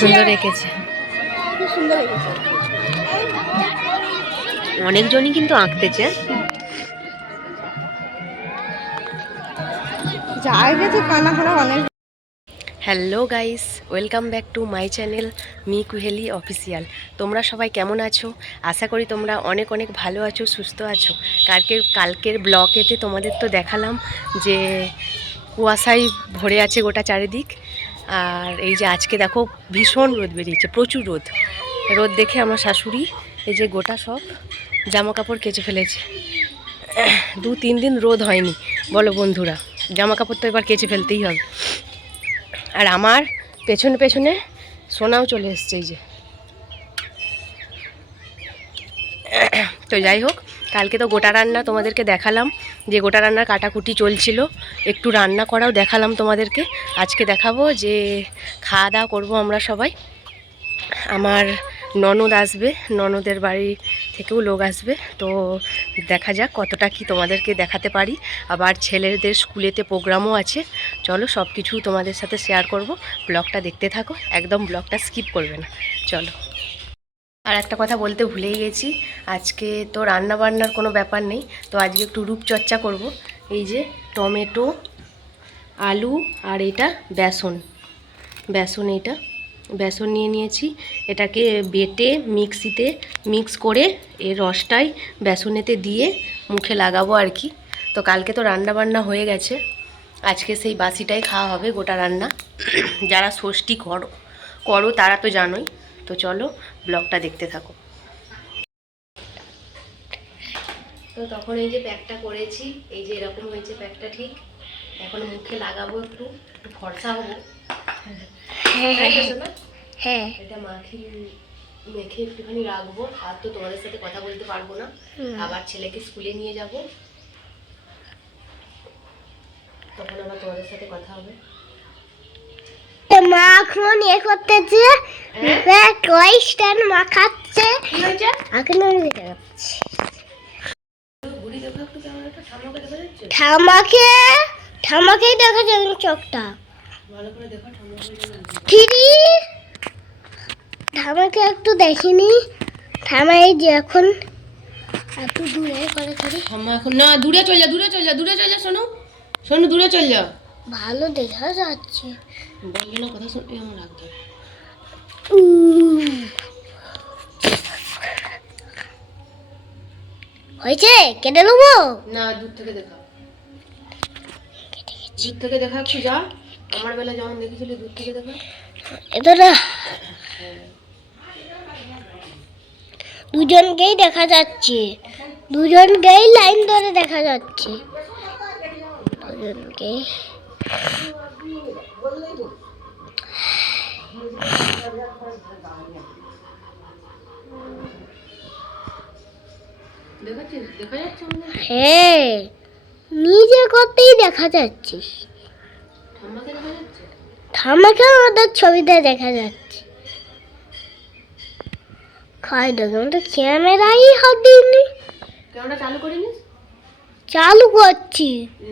সুন্দর রেখেছে। অনেকজনই কিন্তু আঁকতেছে। Hello guys welcome back to my channel me Kuheli official তোমরা সবাই কেমন আছো? আশা করি তোমরা অনেক অনেক ভালো আছো, সুস্থ আছো। কালকের কালকের ব্লকেতে তোমাদের তো দেখালাম যে কুয়াশায় ভরে আছে গোটা চারিদিক। আর এই যে আজকে দেখো ভীষণ রোদ বেরিয়েছে, প্রচুর রোদ। রোদ দেখে আমার শাশুড়ি এই যে গোটা সব জামা কাপড় কেচে ফেলেছে। দু তিন দিন রোদ হয়নি, বলো বন্ধুরা জামা কাপড় তো এবার কেচে ফেলতেই হবে। আর আমার পেছনে পেছনে সোনাও চলে এসছে এই যে। তো যাই হোক, কালকে তো গোটা রান্না তোমাদেরকে দেখালাম। যে গোটা রান্নার কাটাকুটি চলছিল, একটু রান্না করাও দেখালাম তোমাদেরকে। আজকে দেখাবো যে খাওয়া দাওয়া করব আমরা সবাই। আমার ননদ আসবে, ননদের বাড়ি থেকেও লোক আসবে, তো দেখা যাক কতটা কি তোমাদেরকে দেখাতে পারি। আবার ছেলেদের স্কুলেতে প্রোগ্রামও আছে, চলো সব কিছু তোমাদের সাথে শেয়ার করব। ব্লগটা দেখতে থাকো, একদম ব্লগটা স্কিপ করবে না, চলো। আর একটা কথা বলতে ভুলেই গেছি, আজকে তো রান্না বান্নার কোনো ব্যাপার নেই, তো আজকে একটু রূপচর্চা করব। এই যে টমেটো, আলু আর এটা বেসন বেসন এটা, বেসন নিয়ে নিয়েছি, এটাকে বেটে মিক্সিতে মিক্স করে এর রসটাই বেসনেতে দিয়ে মুখে লাগাবো আর কি। তো কালকে তো রান্না বান্না হয়ে গেছে, আজকে সেই বাসিটাই খাওয়া হবে গোটা রান্না। যারা ষষ্ঠী করো করো তারা তো জানোই। তো চলো ব্লগটা দেখতে থাকো। তো তখন এই যে প্যাকটা করেছি এই যে এরকম হয়েছে প্যাকটা ঠিক। এখন মুখে লাগাবো একটু একটু ফর্সা হব। তো সোনা? হ্যাঁ। এটা মাখি মেখে একটুখানি রাখব। আর তো তোমাদের সাথে কথা বলতে পারব না। আবার ছেলেকে স্কুলে নিয়ে যাব। তখন আবার তোমাদের সাথে কথা হবে। মা এখন ইয়ে করতেছে। হ্যাঁ? Toy stand মাখাচ্ছে। ঠামাকে ঠামাকেই দেখা যায় চোখটা। কিরি ঠামাকে একটু দেখিনি। ঠামা এই যে এখন একটু দূরে করে করি এখন না দূরে চল যা দূরে চল যা দূরে চল যা শোনো শোনো দূরে চল যা। ভালো দেখা যাচ্ছে। বললে না কথা শুনে আমার রাখতে। হয়েছে? কেটে নেব না দূর থেকে দেখা। দূর থেকে দেখা একটু যা। আমার বেলা যেমন দেখেছিলি দূর থেকে দেখা। এটা দুজনকেই দেখা যাচ্ছে। দুজনকেই লাইন ধরে দেখা যাচ্ছে। দুজনকেই। হ্যাঁ নিজে করতেই দেখা যাচ্ছে। ঠাম্মাকে থামাকে আমাদের ছবিতে দেখা যাচ্ছে। খাই দেখুন তো ক্যামেরাই হাত দিইনি ক্যামেরা চালু করিনিস চালু করছি।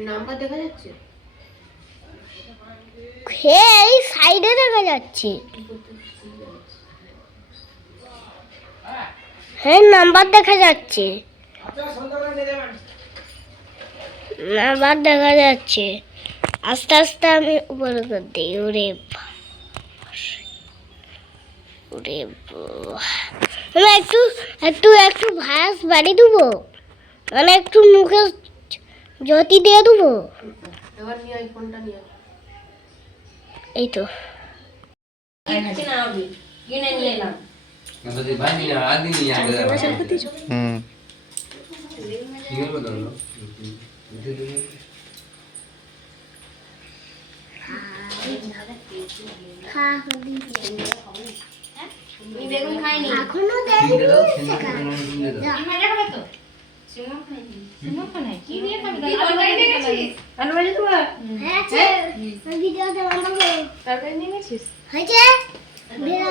নাম্বার দেখা যাচ্ছে? হে এই সাইডে দেখা যাচ্ছে। হ্যাঁ নাম্বার দেখা যাচ্ছে। নাম্বার দেখা যাচ্ছে। আস্তে আস্তে আমি উপরে করে দিই। ওরে। ওরে। আমি একটু একটু একটু ভাস বাড়ি দেবো। মানে একটু মুখে জ্যোতি দিয়ে দেবো। এবার নিয়ে আয় ফোনটা নিয়ে। এই তো কিনে নিয়ে এলাম mirar a alguien y ya queda. হুম এখনও হয়েছে নি না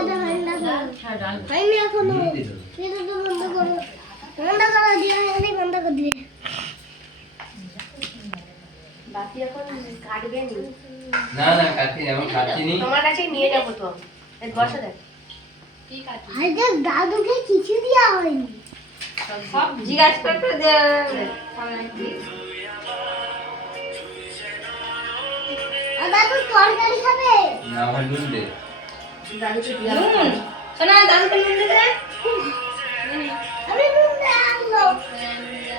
তোমার কাছে নিয়ে যাব তো। বসা দেখ। আরে দাদুকে কিছু দেওয়া হয়নি। সব জিজ্ঞাসা করতে দে আর দাদু তরকারি খাবে? না আমার নুন দে। নুন? শোনা দাদুকে নুন দিতে আমি নুন দিয়ে আনলো।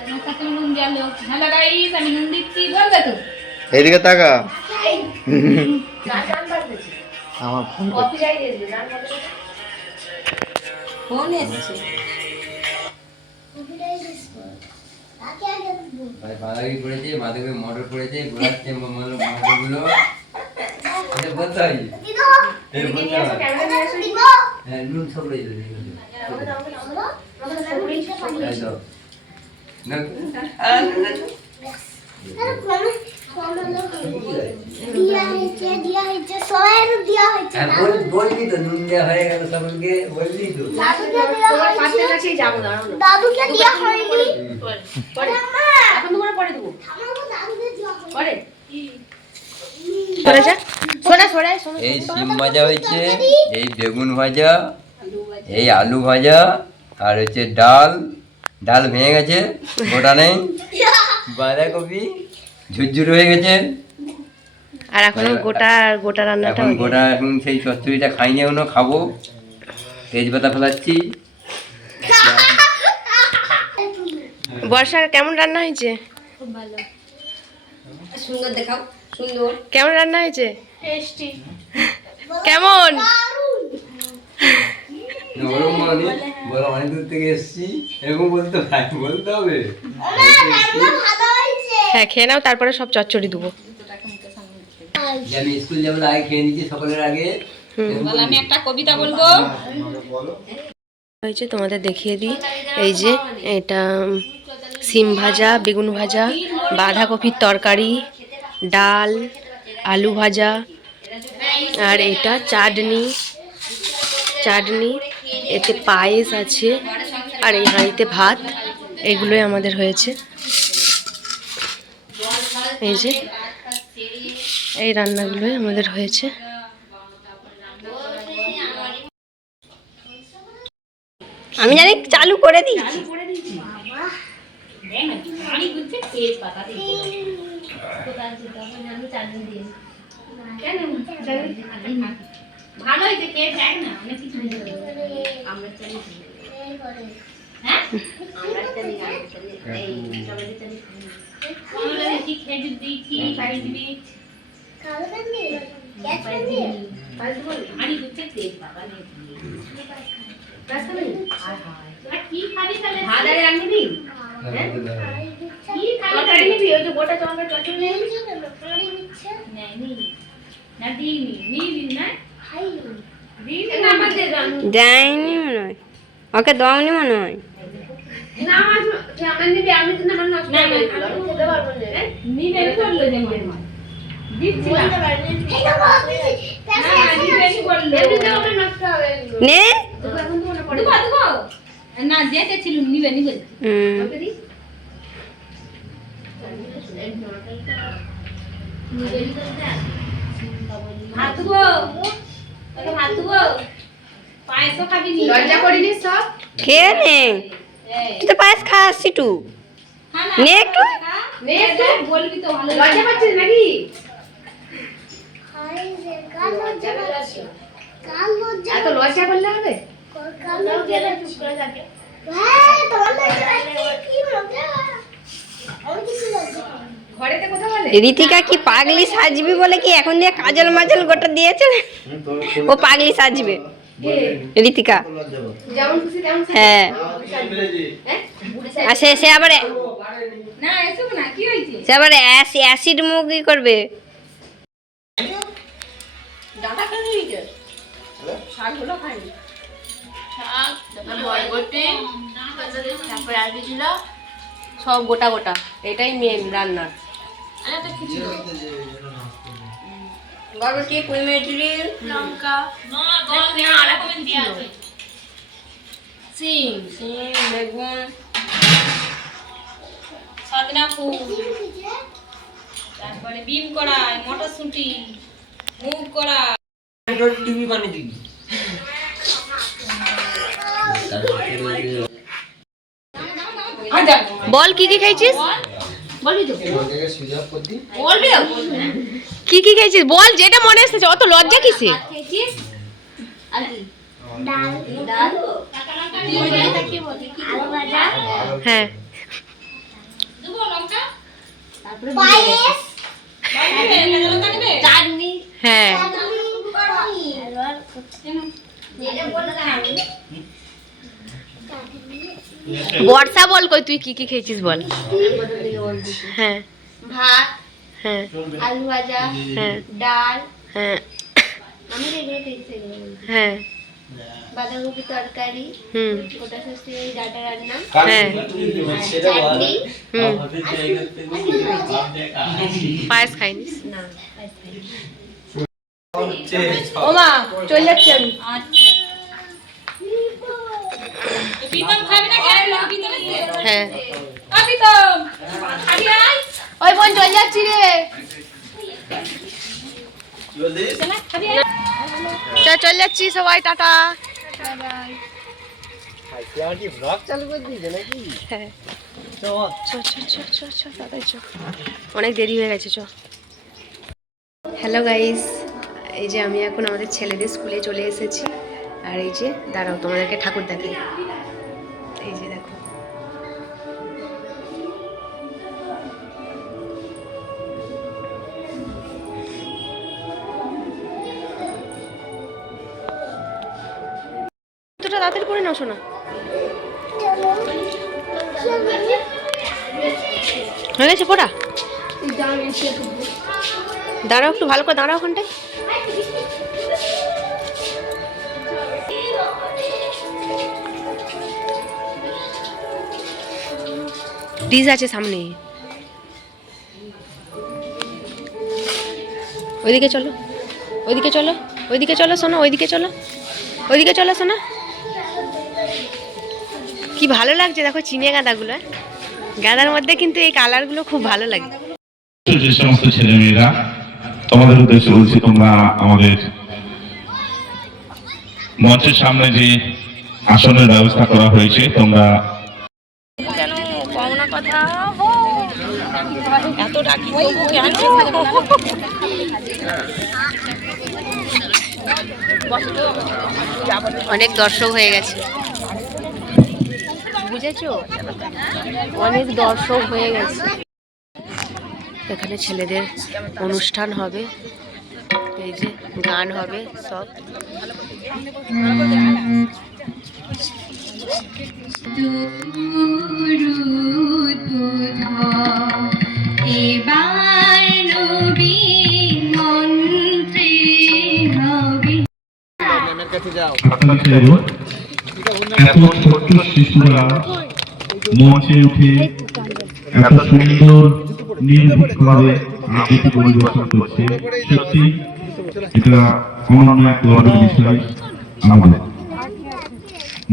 মাথাতে নুন গেল হ্যালো গাইস আমি নুন দিচ্ছি। বলবে তো? এদিকে তাকা। গান গান বাজতেছে আমার ফোন কপি যাই দিয়ে দিবে ফোন এসছে। ভাই বাদামি পড়েছে মাধবে মটর পড়েছে ঘোরাচ্ছে মটরগুলো এটা বলতে হয়। দিদো এই বলতে হয়। দিব? হ্যাঁ নুন সব রয়েছে না। হ্যাঁ বল বললি তো নুন দেওয়া হয়ে গেল সকলকে বললি তো। দাদুকে দেওয়া হয়নি। এখন তোমার পরে দেবো। পরে। এই সিম ভাজা হয়েছে এই বেগুন ভাজা। এই আলু ভাজা আর হচ্ছে ডাল। ডাল ভেঙে গেছে গোটা নেই। বাঁধাকপি ঝুরঝুর হয়ে গেছে। আর এখনও গোটা গোটা রান্নাটা এখন গোটা এখন সেই চচ্চড়িটা খাই খাইনি এখনও খাব। তেজপাতা ফেলাচ্ছি। বর্ষার কেমন রান্না হয়েছে? সুন্দর দেখাও সুন্দর। কেমন রান্না হয়েছে? কেমন? মানে বলো অনেক দূর থেকে এসছি। এরকম বলতে বলতে হবে। ভালো হ্যাঁ খেয়ে নাও তারপরে সব চচ্চড়ি দেবো। যে স্কুল যাব আগে খেয়ে নিচ্ছি সকলের আগে। আমি একটা কবিতা বলব। হয়েছে তোমাদের দেখিয়ে দিই এই যে এটা সিম ভাজা বেগুন ভাজা বাঁধাকপির তরকারি ডাল আলু ভাজা আর এটা চাটনি। চাটনি এতে পায়েস আছে আর এই হাঁড়িতে ভাত এগুলোই আমাদের হয়েছে। এই যে এই রান্নাগুলোই আমাদের হয়েছে। আমি জানি চালু করে দিয়েছি। আমি বুঝছি তেজ পাতা দিয়ে কেন ভালো হয়েছে কে দেখ না অনেক কিছু হ্যাঁ। আমরা কি খেজুর দিই কি পাইস দিই কালো কান্দি ক্যাচ কান্দি আমি বুঝছি তেজ পাতা দিয়ে তোরা কি খাবি তাহলে ভাত আর রান্নি দিই কি খাবি তরকারি নিবি ওই যে গোটা চঙ্গা চচ্চড়ি নেই নাই নি না দিইনি নিবি না দিইনি না আমাদের রান্না যায়নি মনে হয় ওকে দাওনি মনে হয় না আমার আমার নিবি আমি তো আমার নষ্ট না, না, আমি খেতে পারব না। যে মনে হ্যাঁ। নে। মনে না যেতে ছিল নিবে নিবে? ভাত ভাত খাবি নি। লজ্জা করিনি সব? খেয়ে নে। তুই তো পায়েস খাস একটু। খা না, নে একটু। নে একটু। বলবি তো ভালো লজ্জা পাচ্ছিস নাকি? এত লজ্জা করলে হবে? পাচ্ছি। হ্যাঁ কি রীতিকা পাগলি সাজবি বলে কি এখন দিয়ে কাজল মাজল গোটা দিয়েছে? না? ও পাগলি সাজবে। রীতিকা। হ্যাঁ হ্যাঁ? আর সে সে আবার না এসব না কি হয়েছে? সে আবার অ্যাসি- অ্যাসিড মুখ ই করবে। সব গোটা গোটা। এটাই মেন রান্নার। বরবটি কুইমেটরি লঙ্কা। সিম সিম বেগুন সজনা ফুল তারপরে বিম কড়াই মটরশুঁটি মুগ কড়াই টিভি বানিয়ে দিবি। বল কি কি খাইছিস? বলবি তো। কি কি খাইছিস? বল যেটা মনে এসেছে অত লজ্জা কিসে? ডাল? হ্যাঁ। হ্যাঁ। বর্ষা বল কই তুই কি কি খেয়েছিস বল। হ্যাঁ। ভাত হ্যাঁ। আলু ভাজা হ্যাঁ। ডাল। হ্যাঁ। হ্যাঁ। বাঁধাকপি তরকারি ডাটা রান্না। হ্যাঁ। চাটনি? হুম। পায়েস খাইনিস না ও মা চলে যাচ্ছি আমি। হ্যাঁ। ওই বোন চলে যাচ্ছি রে। চলে যাচ্ছি সবাই টাটা। হ্যাঁ। অনেক দেরি হয়ে গেছে চ। হ্যালো গাইস এই যে আমি এখন আমাদের ছেলেদের স্কুলে চলে এসেছি। আর এই যে দাঁড়াও তোমাদেরকে ঠাকুর দেখাই। এই যে দেখো। তাড়াতাড়ি করে নাও শোনা হয়ে গেছে পড়া? দাঁড়াও একটু, ভালো করে দাঁড়াও ওখানটায়। ডিজ আছে সামনে। ওইদিকে চলো ওইদিকে চলো ওইদিকে চলো শোনো ওইদিকে চলো ওইদিকে চলো শোনো কি ভালো লাগছে? দেখো চিনে গাঁদাগুলো। গাঁদার মধ্যে কিন্তু এই কালারগুলো খুব ভালো লাগে। যে সমস্ত ছেলেমেয়েরা তোমাদের উদ্দেশ্যে বলছি তোমরা আমাদের মঞ্চের সামনে যে আসনের ব্যবস্থা করা হয়েছে তোমরা অনেক দর্শক হয়ে গেছে। বুঝেছ? অনেক দর্শক হয়ে গেছে। এখানে ছেলেদের অনুষ্ঠান হবে। এই যে গান হবে সব। আপনারা খেলব এত ছোট্ট শিশুরা মঞ্চে উঠে এত সুন্দর নির্ভীকভাবে আবৃত্তি পরিবেশন করছে। সত্যি, এটা অনন্য এক গর্বের বিষয় আমাদের।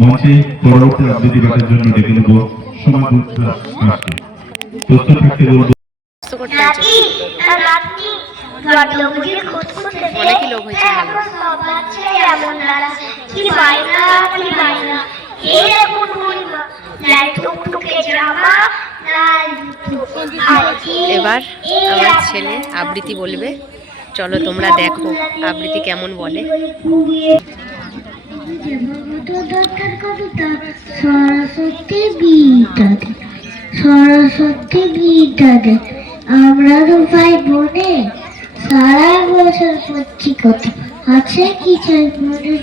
মঞ্চে পরবর্তী আবৃত্তি পাঠের জন্য ডেকে নেব সমাজ প্রস্তুত থাকতে বলব অনেকই লোক হয়েছে এবার আমার ছেলে আবৃত্তি বলবে চলো তোমরা দেখো আবৃত্তি কেমন বলে। সরস্বতী বিদ্যা সরস্বতী বিদ্যা আমরা তো ভাই বোনে সারা বছর পড়ছি কত আছে কি চাই মনে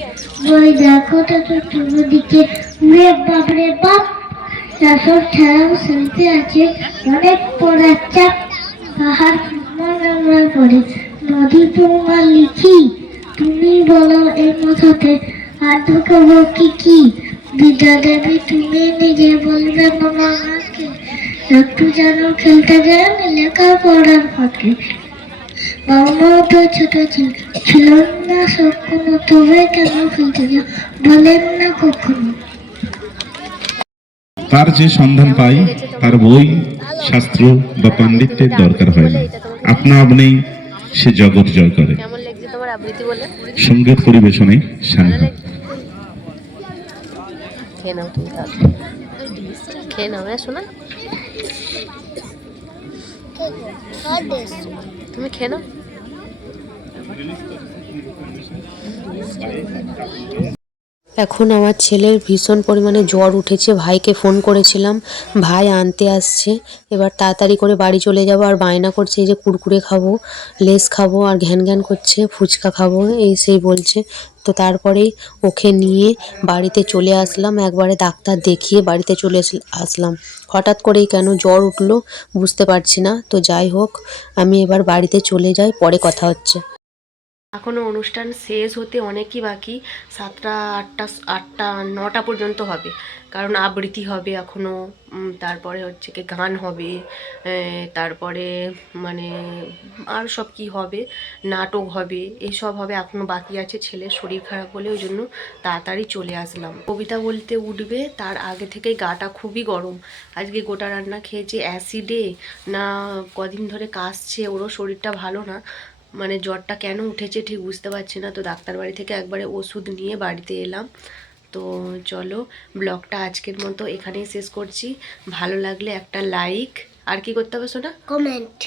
বই দেখো তো তো তুমি দিকে উড়ে বাপরে বাপ। সব ছাড়াও শুনতে আছে। অনেক পড়ার চাপ পাহাড় মনে আমরা পড়ে। নদী তোমার লিখি। তুমি বলো এই মাথাতে আর তোকে কি কি? বিদ্যা দেবী তুমি নিজে বলবে মামা একটু যেন খেলতে যান লেখাপড়ার ফাঁকে। বাবা তো ছোট ছিল ছিল না তবে কেন খেলতে যাও বলেন না কখনো। তার যে সন্ধান পাই তার বই শাস্ত্র বা পাণ্ডিত্যের দরকার হয় না। আপনা আপনি সে জগৎ জয় করে। কেমন লেগেছে তোমার আবৃত্তি বলে? সংগীত পরিবেশনে সামিল খেয়ে নাও তুমি খেয়ে নাও হ্যাঁ শোনা। তুমি খেয়ে এখন আমার ছেলের ভীষণ পরিমাণে জ্বর উঠেছে, ভাইকে ফোন করেছিলাম, ভাই আনতে আসছে, এবার তাড়াতাড়ি করে বাড়ি চলে যাব আর বায়না করছে এই যে কুরকুরে খাব, লেস খাব আর ঘ্যান ঘ্যান করছে, ফুচকা খাব, এই সেই বলছে তো তারপরেই ওকে নিয়ে বাড়িতে চলে আসলাম। একবারে ডাক্তার দেখিয়ে বাড়িতে চলে আস- আসলাম। হঠাৎ করেই কেন জ্বর উঠল বুঝতে পারছি না। তো যাই হোক, আমি এবার বাড়িতে চলে যাই, পরে কথা হচ্ছে। এখনও অনুষ্ঠান শেষ হতে অনেকই বাকি। সাতটা, আটটা আটটা, নটা পর্যন্ত হবে। কারণ আবৃত্তি হবে এখনও তারপরে হচ্ছে কি গান হবে তারপরে মানে আর সব কি হবে, নাটক হবে এইসব হবে এখনও বাকি আছে ছেলের শরীর খারাপ বলে, ওই জন্য তাড়াতাড়ি চলে আসলাম। কবিতা বলতে উঠবে, তার আগে থেকেই গাটা খুবই গরম। আজকে গোটা রান্না খেয়েছে অ্যাসিডে না, কদিন ধরে কাশছে, ওরও শরীরটা ভালো না। মানে জ্বরটা কেন উঠেছে ঠিক বুঝতে পারছি না তো ডাক্তার বাড়ি থেকে একবারে ওষুধ নিয়ে বাড়িতে এলাম। তো চলো ব্লগটা আজকের মতো এখানেই শেষ করছি। ভালো লাগলে একটা লাইক আর কি করতে হবে শোনা কমেন্ট।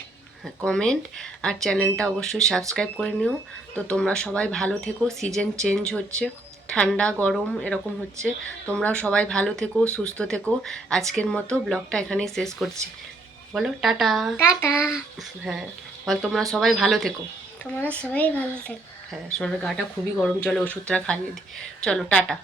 কমেন্ট আর চ্যানেলটা অবশ্যই সাবস্ক্রাইব করে নিও। তো তোমরা সবাই ভালো থেকো সিজন চেঞ্জ হচ্ছে ঠান্ডা গরম এরকম হচ্ছে। তোমরাও সবাই ভালো থেকো সুস্থ থেকো। আজকের মতো ব্লগটা এখানেই শেষ করছি। বলো টাটা। টাটা। হ্যাঁ। বল তোমরা সবাই ভালো থেকো। তোমরা সবাই ভালো থেকো। হ্যাঁ সোনার গাটা খুবই গরম চলো ওষুধটা খাইয়ে দিই। চলো টাটা।